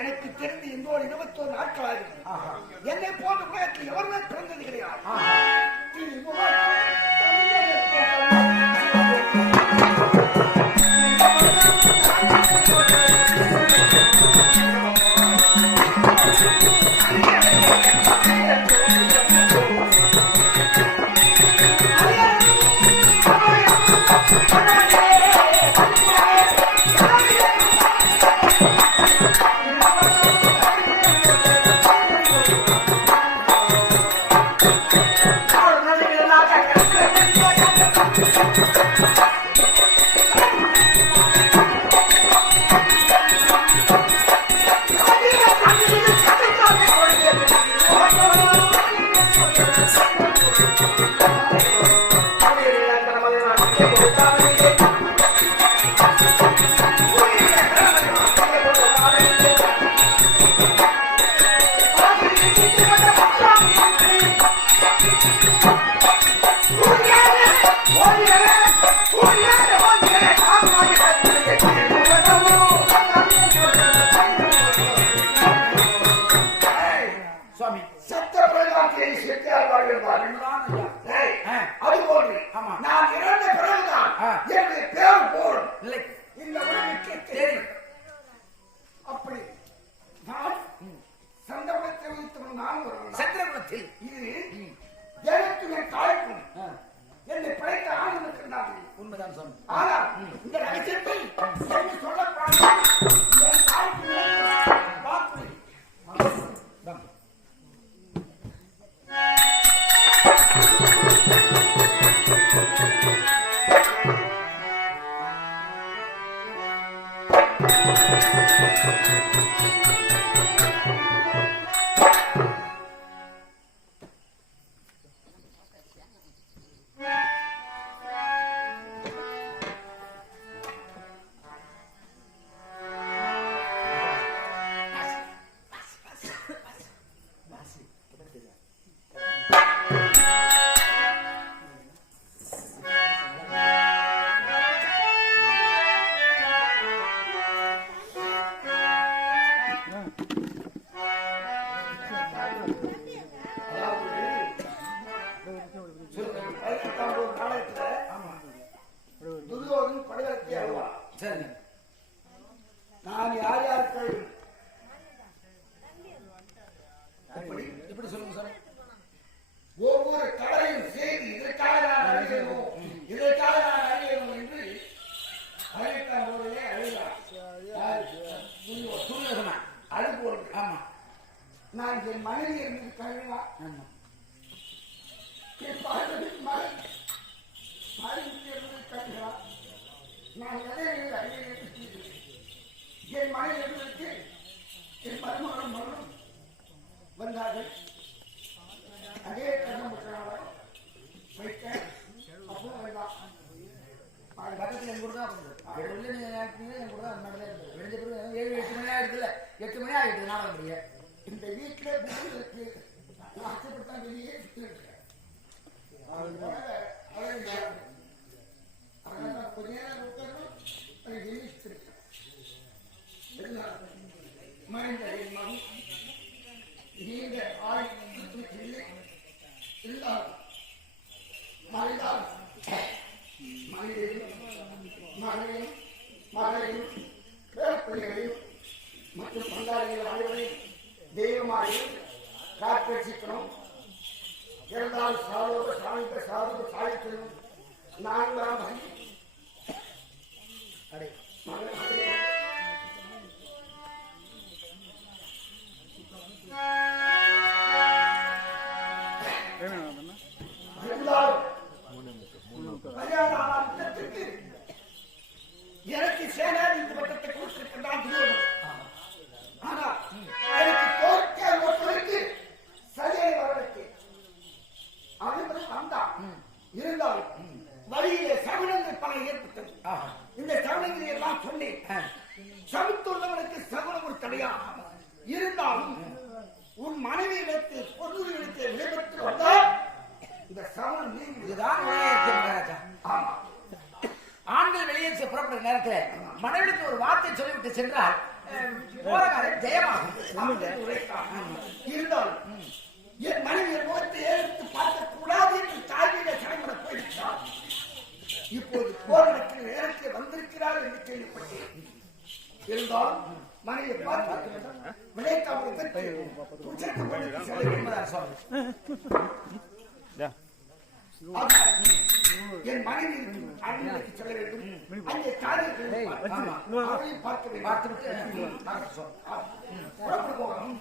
எனக்கு தெரிந்து இந்த ஒரு 21 நாட்களாக என்னை போன்ற உலகத்தில் எவருமே பிறந்தது கிடையாது. நான் யார் யாருக்கு இப்படி சொல்லுங்க சார். ஒவ்வொரு கடையும் செய்தி இதற்காக நான் அறிகிறோம், இதற்காக நான் அறிகிறோம் என்று அறிவித்தான் போதே அழுகிறான். அழுப்பு. ஆமா, நான் என் மனைவி இருந்தது கழுவா நான் என் மனைவி இருந்ததற்கு என் மருமகன் மகனும் வந்தார்கள். அதே கண்ணமுற்றாக வைக்க அப்போ வேண்டாம் பக்கத்தில் என் கூட தான் என் கூட தான் நடந்தது. விடிஞ்ச பிறகு 7-8 மணி ஆயிடுதுல, 8 மணி ஆகிடுது நாடகம் முடிய. இந்த வீட்டில் இருக்கு ஆசைப்பட்டான் வெளியே கொஞ்ச நேரம் உட்காரணும். மறைந்த என் மகன் நீண்ட ஆயுள் இல்லாத மறைந்தால் மனிதரையும் மகனையும் மகனையும் பிள்ளைகளையும் மற்றும் பங்காளிகள் அனைவரையும் தெய்வமாரையும் காப்பேசிக்கணும். இருந்தால் சாதோடு சாமித்த சாதோடு சாதிக்கணும். 4ஆம் வகை அடை எனக்கு சேனாதிபதி பட்டத்தை கொடுத்திருக்கின்றான். ஆனால் எனக்கு தோற்க ஒருவருக்கு சரியான வரவேற்று அவன் வந்தான். இருந்தாலும் வழியிலே சகுனங்கள் பல ஏற்பட்டது. இந்த சகுனங்களை எல்லாம் சொன்னேன். சகுத்துள்ளவனுக்கு சகுனம் ஒரு தடையா இருந்தாலும் உன் மனைவியிடத்து பொருளுக்கு விடைபெற்று வந்தால் இந்த சகுனம் நீங்குதான். ஆமா, ஆண்கள் வெளியே புறப்படுற நேரத்தில் மனைவிக்கு ஒரு வார்த்தை சொல்லிவிட்டு சென்றால் இருந்தாலும் என் மனைவியின் முகத்தை ஏற்று பார்க்க கூடாது என்று தாய்மீக சடங்குட போயிருக்கிறார். இப்போது போர் நடக்கிற நேரத்தில் வந்திருக்கிறார் என்று கேள்விப்பட்டேன். இருந்தாலும் மனைவியை பார்த்து விளையாட்டு என் மனைவி அன்னைக்கு செல்ல வேண்டும். அங்கே காரியத்தை பார்த்துவிட்டு போகலாம்.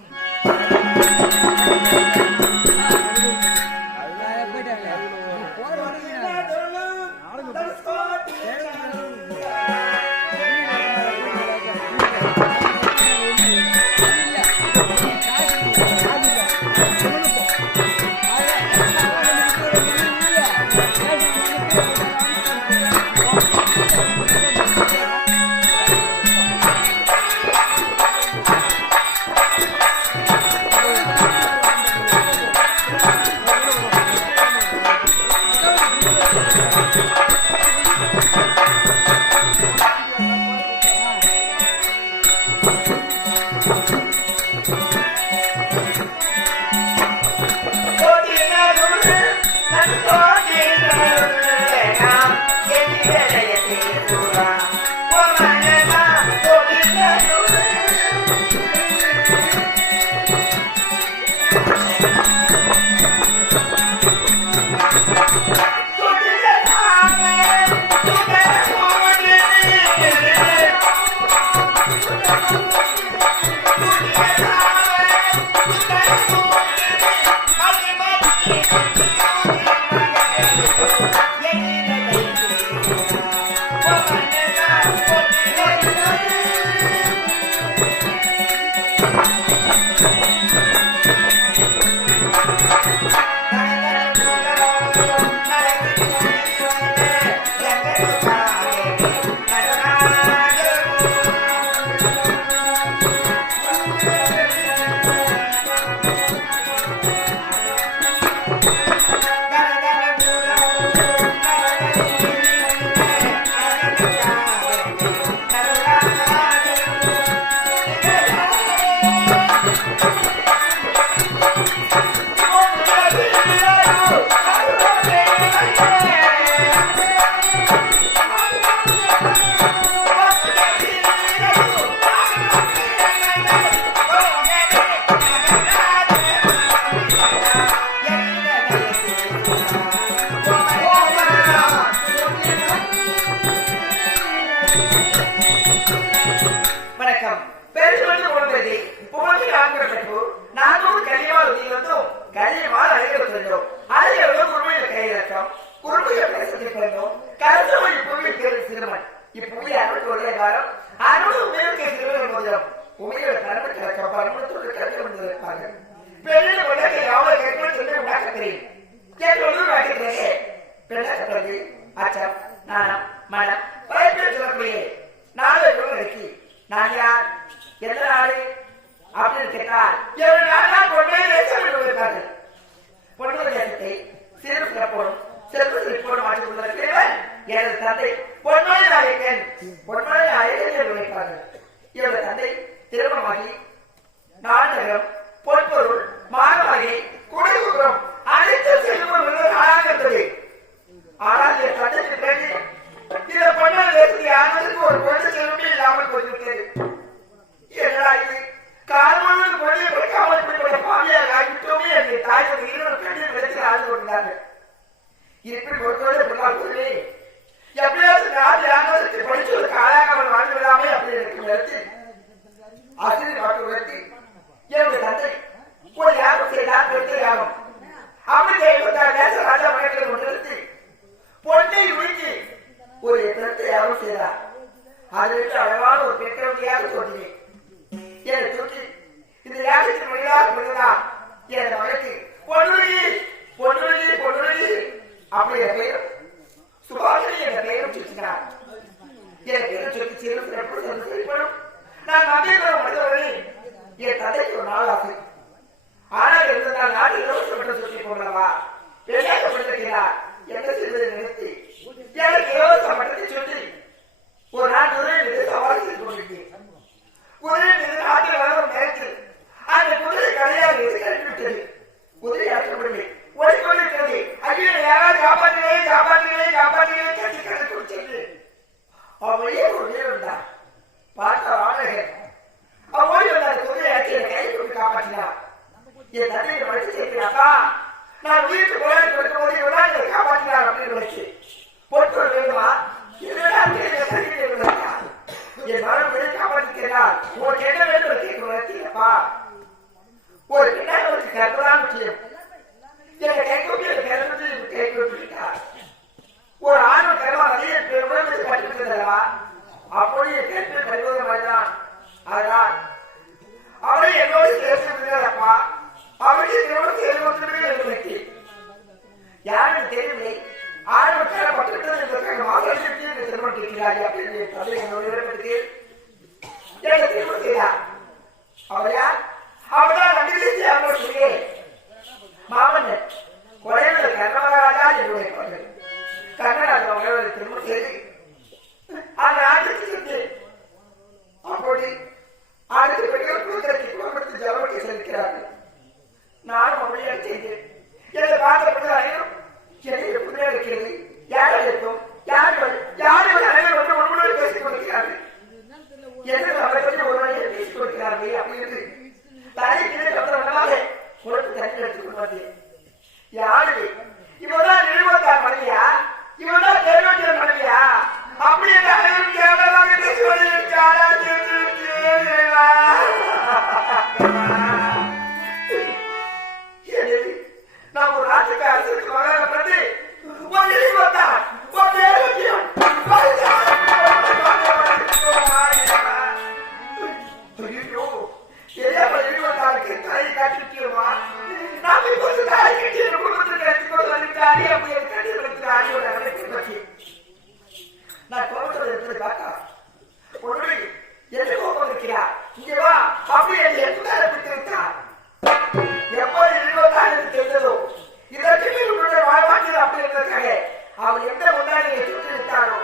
ஒரு நாட்டு என் தந்தையை படிச்சு சேர்க்கிறாப்பா நான் வீட்டு போராடி கொடுக்கும்போது இவரால் என்னை காப்பாற்றினார் அப்படின்னு நினைச்சு பொருட்கள் வேண்டுமா என் மனம் விட காப்பாற்றிக்கிறார் உனக்கு என்ன வேண்டும் கேட்கப்பா ஒரு பின்னாடி ஒரு கருதான் முக்கியம் என்னை கை கொண்டிருக்கார் ஒரு ஆண் கருவா நிறைய உடம்பு கட்டிருக்கிறதா அப்படியே கேட்டு கருவது மாதிரிதான் அதனால் அவரை என்னோடு பேசுகிறப்பா அவருடைய திருமணம் செய்து கொண்டிருக்கிறது யாரும் தெரியவில்லை ஆரம்பக்கார பக்கத்தில் மாதத்திற்கு திருமணம் இருக்கிறார்கள் அப்படின்னு அதை என்னோட இடத்திற்கு எனக்கு திருமணம் செய்தார் அவர் யார் அவர்தான் நம்பிக்கை அவர்களுடைய மாமன்னர் கொலையில் கர்ணமகாராஜா என்னுடைய மகள் கர்ணராஜா அவர்களை திருமணம் செய்து அந்த நாட்டுக்கு சென்று அப்படி அடுத்த பெண்கள் குடும்பத்தில் ஜலவட்டை செலுக்கிறார்கள் நானும் அப்படியே செய்தேன் என்னை பார்த்த அனைவரும் என்னை எப்படியா இருக்கிறது யார் இருக்கும் யார்கள் அனைவரும் வந்து ஒன்றுடன் பேசிக் கொடுக்கிறார்கள் என்று அவரை பற்றி ஒருவரையே பேசிக் கொடுக்கிறார்கள் அப்படின்னு தலைக்கு சந்திரமாக கொடுத்து தண்ணி எடுத்துக் வந்தேன் யாரு இவதான் நிறுவனத்தார் மனைவியா இவதான் தேர்வட்டிய மனைவியா அப்படி என்று அனைவரும் கேவலமாக பேசுவது நாம் ஒரு நாட்டுக்கு அரசுக்கு வளரப்பட்டு ஒரு நிறுவனத்தார் ஒரு தேர்வட்டியம் நிறுவனத்தாருக்கு தலை காட்டிருக்கிறோமா நாம் இப்போது தலை கட்டி குடும்பத்தில் எடுத்துக்கொண்டு வந்துட்டாரி அப்படி கட்டி வைக்கிறாரி ஒரு அமைப்பை பற்றி நான் கோபத்தில் எப்படி பார்க்கலாம் ஒன்று என்ன கோபம் இருக்கிறார் இங்கே வா அப்படி என்று எத்தனை பிடித்திருக்கிறார் எப்போது நிறுவனத்தார் என்று தெரிந்ததோ இதற்கு உங்களுடைய வாழ்வாக்கில் அப்படி இருந்திருக்காங்க அவர் எந்த முன்னாடி சுற்றி விட்டாரோ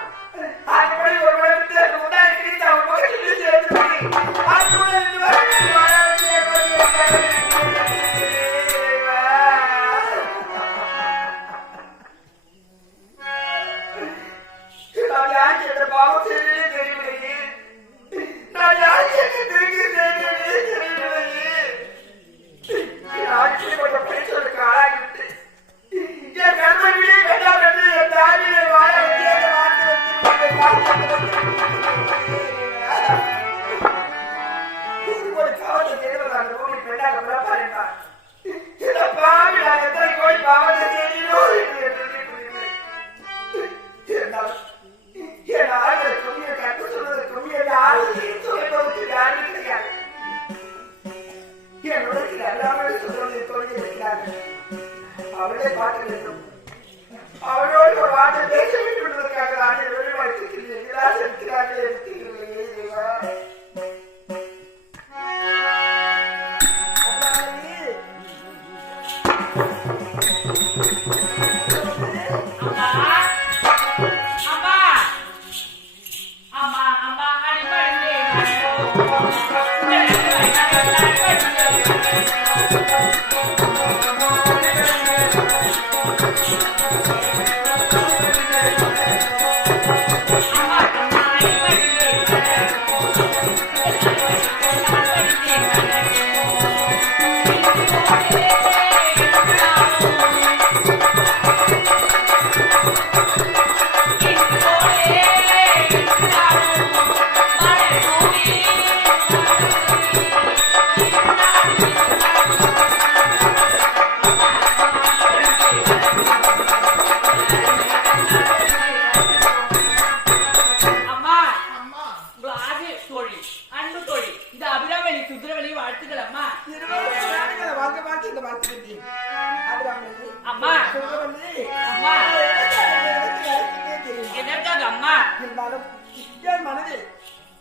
அதுபடி ஒரு மனிதனுக்கு முன்னாடி கிழித்து அவர் பக்கத்தில் வீசி எடுத்து நான் யாருக்கு என்ற பாவம் செய்தே தெரியவில்லையே நான் யாருக்கு என்ன திரும்பி செய்தே தெரியவில்லையே ஆட்சியப்பட்ட பரிசோருக்கு ஆளாகிவிட்டு என் கண்மணியே வேண்டாம் என்று என் தாயினை வாழ ஒரு காவலை தேடுவதாக பூமி பெண்ணாக பிறப்பார் என்றார் இந்த பாவி நான் எத்தனை கோடி பாவத்தை தேடினோ என்று இருந்தாலும் என் ஆளுநரை துணியை கட்டு சொல்வது துணியை ஆளுநரையும் சொல்லுவதற்கு யாரும் கிடையாது என் உலகில் எல்லாமே சொல்வதை தோல்வி இருக்கிறார்கள் அவளே பார்க்க வேண்டும் அவளோடு ஒரு வார்த்தை பேச வேண்டும் என்பதற்காக நான் வெளிவாழ்த்திருக்கிறேன் எல்லாரும் இருக்கிறார்கள் இருக்கிறீர்களே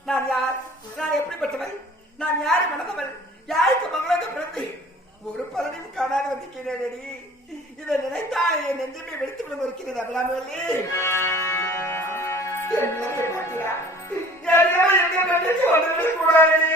நான் யார் நான் எப்படிப்பட்டவள் நான் யாரு மனதவள் யாருக்கு மகளாக பிறந்து ஒரு பலனையும் காணாத வந்திருக்கிறேன் இதை நினைத்தால் என் நெஞ்சமே வெடித்து விட இருக்கிறது அபலாமலே கூடாது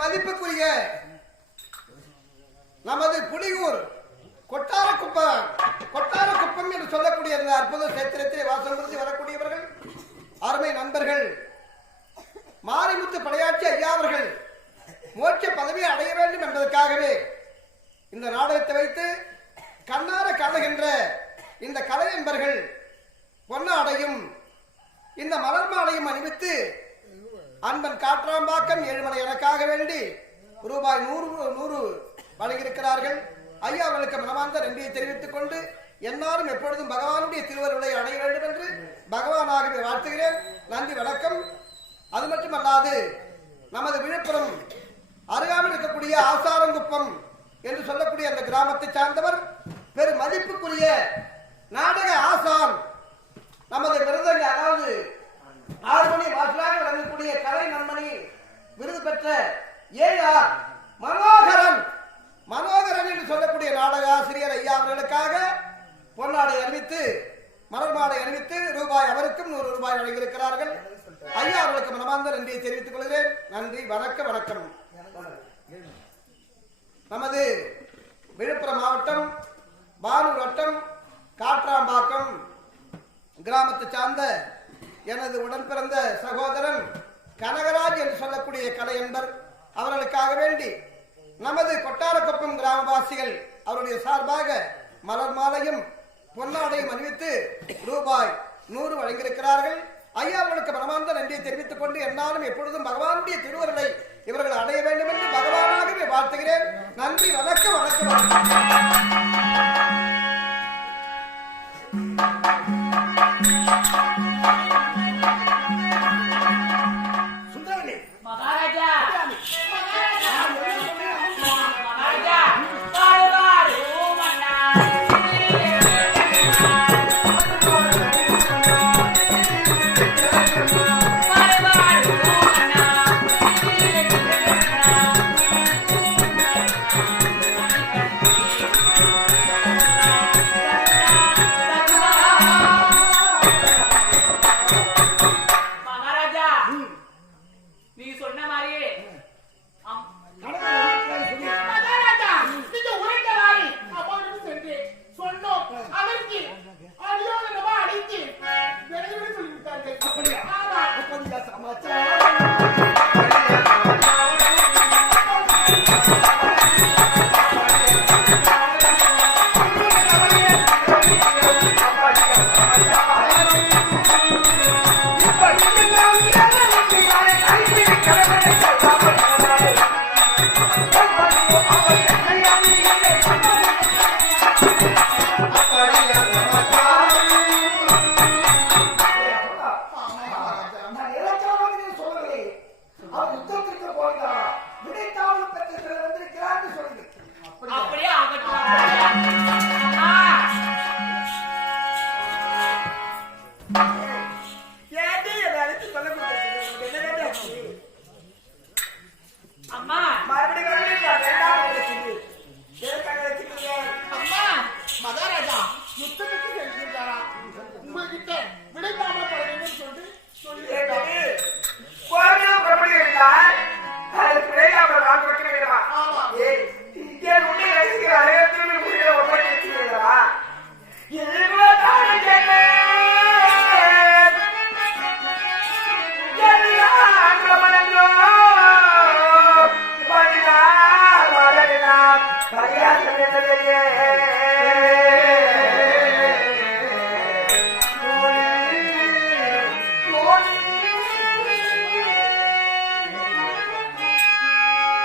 மதிப்புக்குரிய நமது புலியூர் கொட்டாரக்குப்பம் என்று சொல்லக்கூடிய இந்த அற்புத சேத்திரத்திலே வாசம் புரிந்து வரக்கூடியவர்கள் அருமை நண்பர்கள் மாரிமுத்து படையாட்சி ஐயா அவர்கள் மோட்ச பதவியை அடைய வேண்டும் என்பதற்காகவே இந்த நாடகத்தை வைத்து கண்ணார காணுகின்ற இந்த கலை என்பர்கள் பொன்னாடையும் இந்த மலர் மாலையும் அணிவித்து அன்பன் காற்றாம்பாக்கம் ஏழுமலை எனக்காக வேண்டி ரூபாய் 100 வழங்கியிருக்கிறார்கள். ஐயா அவர்களுக்கு மனமார்ந்த நன்றியை தெரிவித்துக் கொண்டு என்னாலும் எப்பொழுதும் பகவானுடைய திருவருளை அடைய வேண்டும் என்று பகவானாகவே வாழ்த்துகிறேன். நன்றி, வணக்கம். அது மட்டுமல்லாது நமது விழுப்புரம் அருகாமல் இருக்கக்கூடிய ஆசாரங்குப்பம் என்று சொல்லக்கூடிய அந்த கிராமத்தை சார்ந்தவர் பெரும் மதிப்புக்குரிய நாடக ஆசான் நமது விருதங்க அதாவது 6 மணி வாசலாக வழங்கக்கூடிய கலை நன்மணி விருது பெற்ற ஏஆர் மனோகரன் என்று சொல்லக்கூடிய நாடக ஆசிரியர் ஐயா அவர்களுக்காக பொன்னாடை அறிவித்து மலர் மாலை அறிவித்து ரூபாய் அவருக்கும் 100 ரூபாய் வழங்கியிருக்கிறார்கள். ஐயா அவர்களுக்கு மனமார்ந்த நன்றியை தெரிவித்துக் கொள்கிறேன். நன்றி, வணக்கம். நமது விழுப்புரம் மாவட்டம் பானூர் வட்டம் காற்றாம்பாக்கம் கிராமத்தை சார்ந்த எனது உடன் பிறந்த சகோதரன் கனகராஜ் என்று சொல்லக்கூடிய கலை என்பர் அவர்களுக்காக வேண்டி நமது கொட்டாரக்குப்பம் கிராமவாசிகள் அவருடைய சார்பாக மலர் மாலையும் பொன்னாடையும் அணிவித்து ரூபாய் 100 வழங்கியிருக்கிறார்கள். ஐயா அவர்களுக்கு மனமார்ந்த நன்றியை தெரிவித்துக் கொண்டு என்னாலும் எப்பொழுதும் பகவானுடைய திருவருளை இவர்கள் அடைய வேண்டும் என்று பகவானாகவே வாழ்த்துகிறேன். நன்றி, வணக்கம்.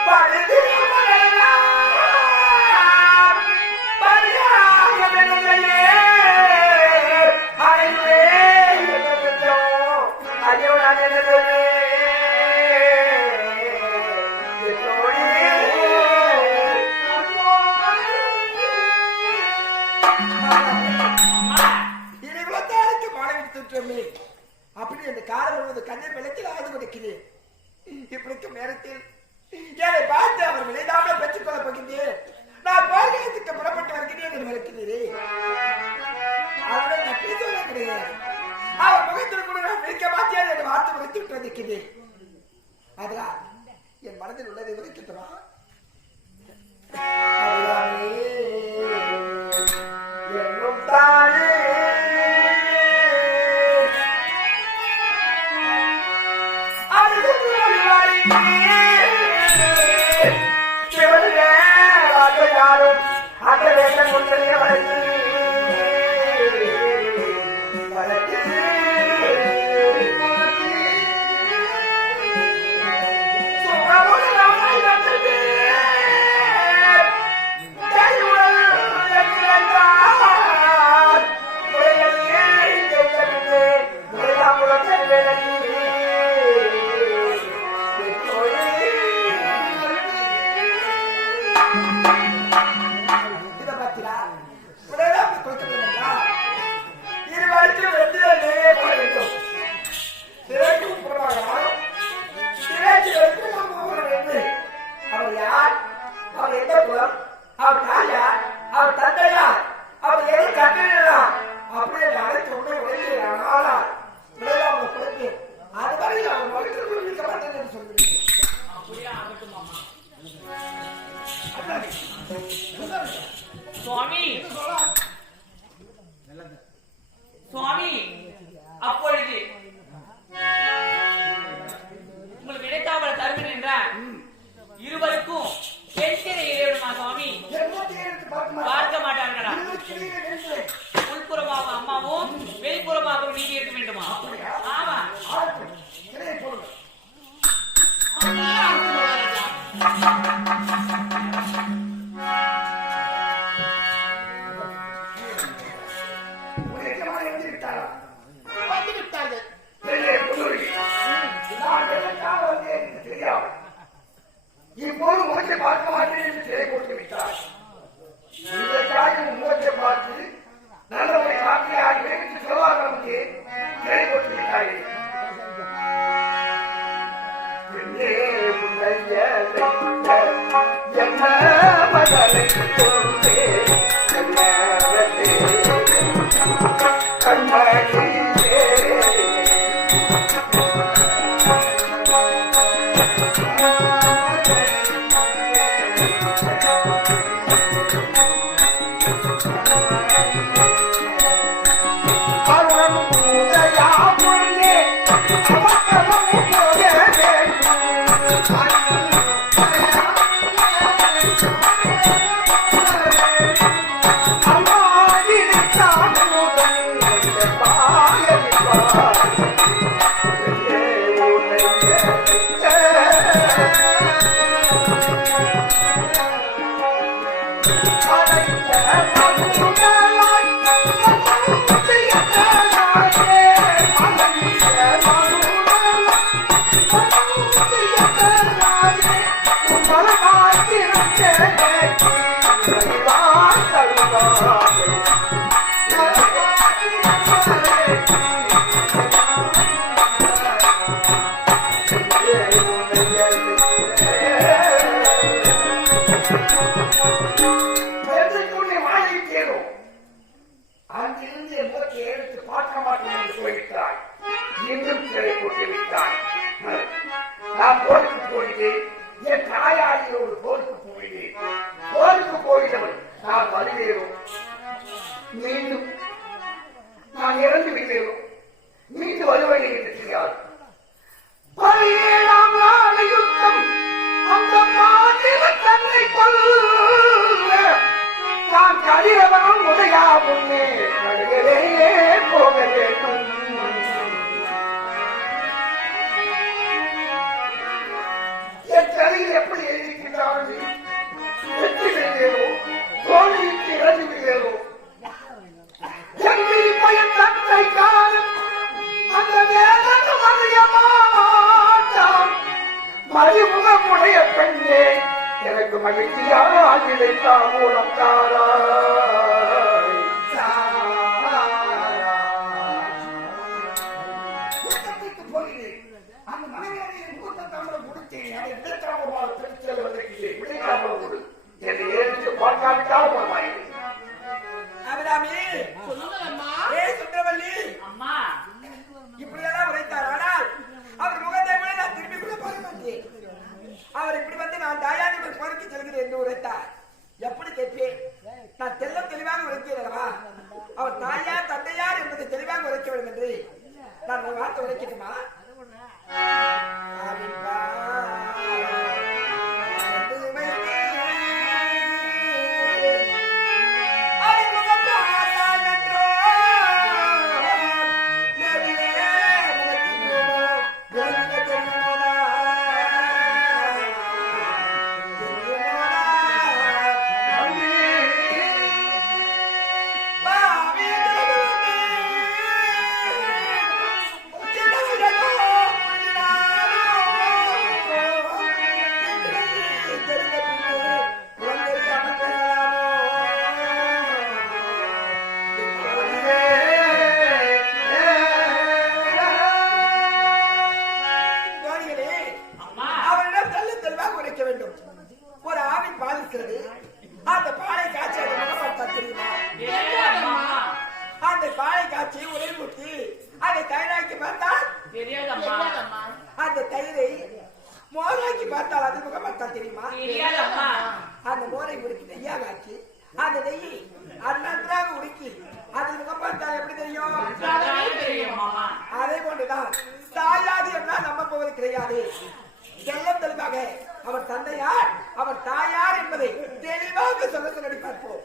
Para விட்டோமே அப்படி அந்த காலம் முழுவது கண்ணீர் விளக்கில் ஆய்ந்து கொடுக்கிறேன். இப்படிக்கும் நேரத்தில் என்னை பார்த்து அவர் விளையாமல் பெற்றுக் கொள்ளப் போகின்றேன். நான் பாகியத்துக்கு புறப்பட்டு வருகிறேன் என்று விளக்கிறேன். அவருடன் நான் பேசுவதே கிடையாது. அவர் முகத்தில் கூட நான் விழிக்க மாட்டேன் என்று வார்த்தை விடுத்து விட்டு வந்திருக்கிறேன். அதனால் என் மனதில் உள்ளதை விளக்கிட்டுமா என்னும் தானே அந்த வேட்டம் கொண்டே வளர்த்து சுவாமி அப்பொழுது உங்களுக்கு இடைக்காவல தருகிறேன் என்றால் இருவருக்கும் இறைவனுமா சுவாமி பார்க்க மாட்டார்களா? உள்புறமாக அம்மாவும் வெளிப்புறமாகவும் நீதி இருக்க வேண்டுமா? ஆமா இப்போது முகத்தை பார்க்க மாட்டேன் என்று சிறை கொடுத்து விட்டார். முகத்தை பார்த்து நல்லவரை காட்டி ஆகிய செலவாக நமக்கு சிறை கொடுத்து விட்டார்கள். அங்கிருந்து என் முகத்தை எடுத்து பார்க்க மாட்டேன் என்று சொல்லிவிட்டாய். இன்னும் சிறை போட்டு விட்டாய். நான் போருக்கு போகிறேன். என் தாயாரியோடு போருக்கு போகிறேன். போருக்கு போகிறவன் நான் வருகிறோம். மீண்டும் நான் இறந்து விடுகிறோம். மீண்டும் வருவேன் என்று தெரியாது. 17ஆம் நாள் யுத்தம் அந்த மாதிரில் தன்னை கொல்ல நான் கதிரவனும் உதயா முன்னே நடுகளே போக வேண்டும். என் தலையில் எப்படி எழுதிக்கிறார்கள்? வெற்றி விடுகிறோ தோல்விக்கு இறந்து விடுகிறோ எங்கள் பயன் தந்தை காலம் அந்த வேதனை அறிய மாட்டான். மறுமுகமுடைய பெண்ணே எனக்கு மகிழ்ச்சியாக கிடைத்தா மூலம் தாராய். பாட்டு உரைக்கட்டுமா? ஒரு ஆவி பாதிக்கிறது. அந்த பாலை காட்சி தெரியுமா? அந்த பாலை காட்சி ஒரே ஊற்றி அதை தயிராக்கி பார்த்தால் அந்த தயிரை மோராக்கி பார்த்தால் அது முகம் பார்த்தால் தெரியுமா? அந்த மோரை உடுக்கி நெய்யாகாக்கி அந்த நெய்யை அது நன்றாக உடுக்கி அது முகம் பார்த்தால் எப்படி தெரியும்? அதே போன்றுதான் தாயாது என்றால் நம்ப போவது கிடையாது. செல்லம் தெளிவாக அவர் தந்தையார் அவர் தாயார் என்பதை தெளிவாக சொல்ல சொல்லி பார்ப்போம்.